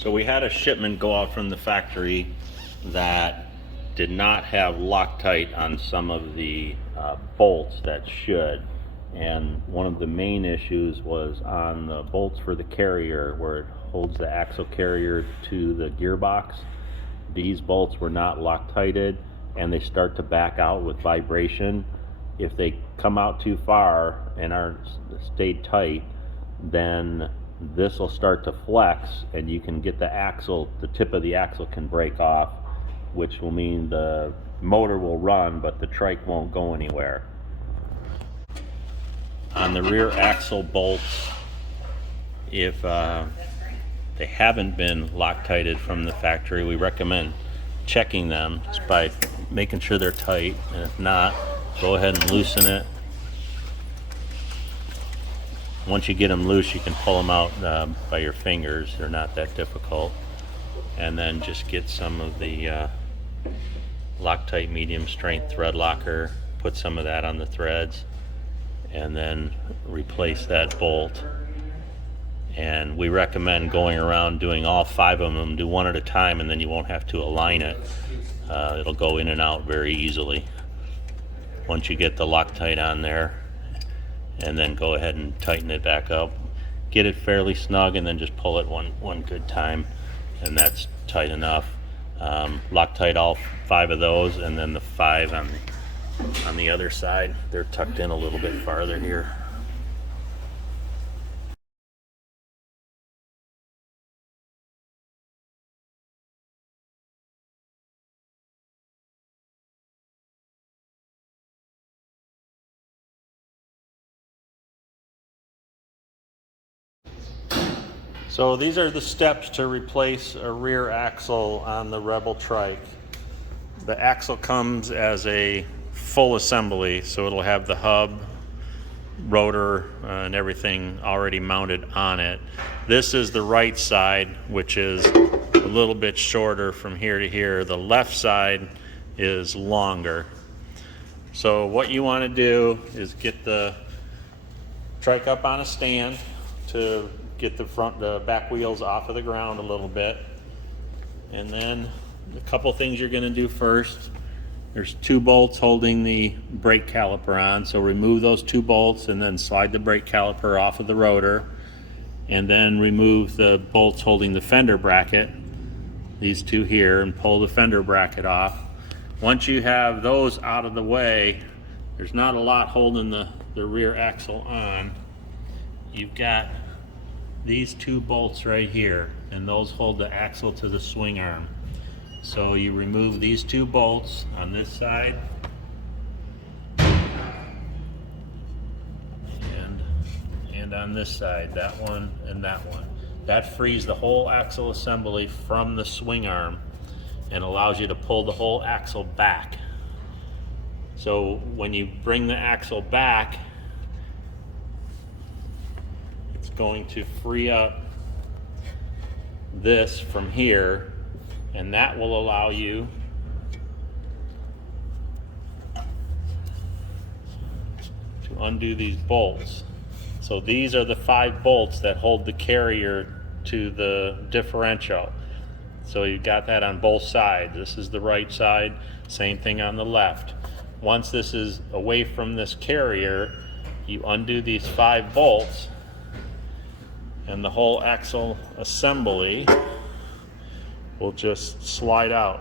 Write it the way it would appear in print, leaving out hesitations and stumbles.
So we had a shipment go out from the factory that did not have Loctite on some of the bolts that should. And one of the main issues was on the bolts for the carrier where it holds the axle carrier to the gearbox. These bolts were not Loctited and they start to back out with vibration. If they come out too far and aren't stayed tight, then this will start to flex and you can get the axle, the tip of the axle can break off, which will mean the motor will run but the trike won't go anywhere. On the rear axle bolts, if they haven't been Loctited from the factory, we recommend checking them just by making sure they're tight, and if not, go ahead and loosen it. Once you get them loose, you can pull them out by your fingers. They're not that difficult. And then just get some of the Loctite medium strength thread locker, put some of that on the threads, and then replace that bolt. And we recommend going around doing all 5 of them, do one at a time, and then you won't have to align it. It'll go in and out very easily once you get the Loctite on there. And then go ahead and tighten it back up, get it fairly snug, and then just pull it one good time, and that's tight enough. Loctite all 5 of those, and then the 5 on the other side. They're tucked in a little bit farther here. So these are the steps to replace a rear axle on the Rebel Trike. The axle comes as a full assembly, so it'll have the hub, rotor, and everything already mounted on it. This is the right side, which is a little bit shorter from here to here. The left side is longer. So what you want to do is get the Trike up on a stand to get the back wheels off of the ground a little bit. And then a couple things you're going to do first. There's 2 bolts holding the brake caliper on, so remove those 2 bolts and then slide the brake caliper off of the rotor, and then remove the bolts holding the fender bracket, these 2 here, and pull the fender bracket off. Once you have those out of the way, there's not a lot holding the rear axle on. You've got these 2 bolts right here, and those hold the axle to the swing arm. So you remove these 2 bolts on this side and on this side, that one and that one. That frees the whole axle assembly from the swing arm and allows you to pull the whole axle back. So when you bring the axle back, going to free up this from here, and that will allow you to undo these bolts. So these are the 5 bolts that hold the carrier to the differential. So you've got that on both sides. This is the right side, same thing on the left. Once this is away from this carrier, you undo these 5 bolts, and the whole axle assembly will just slide out.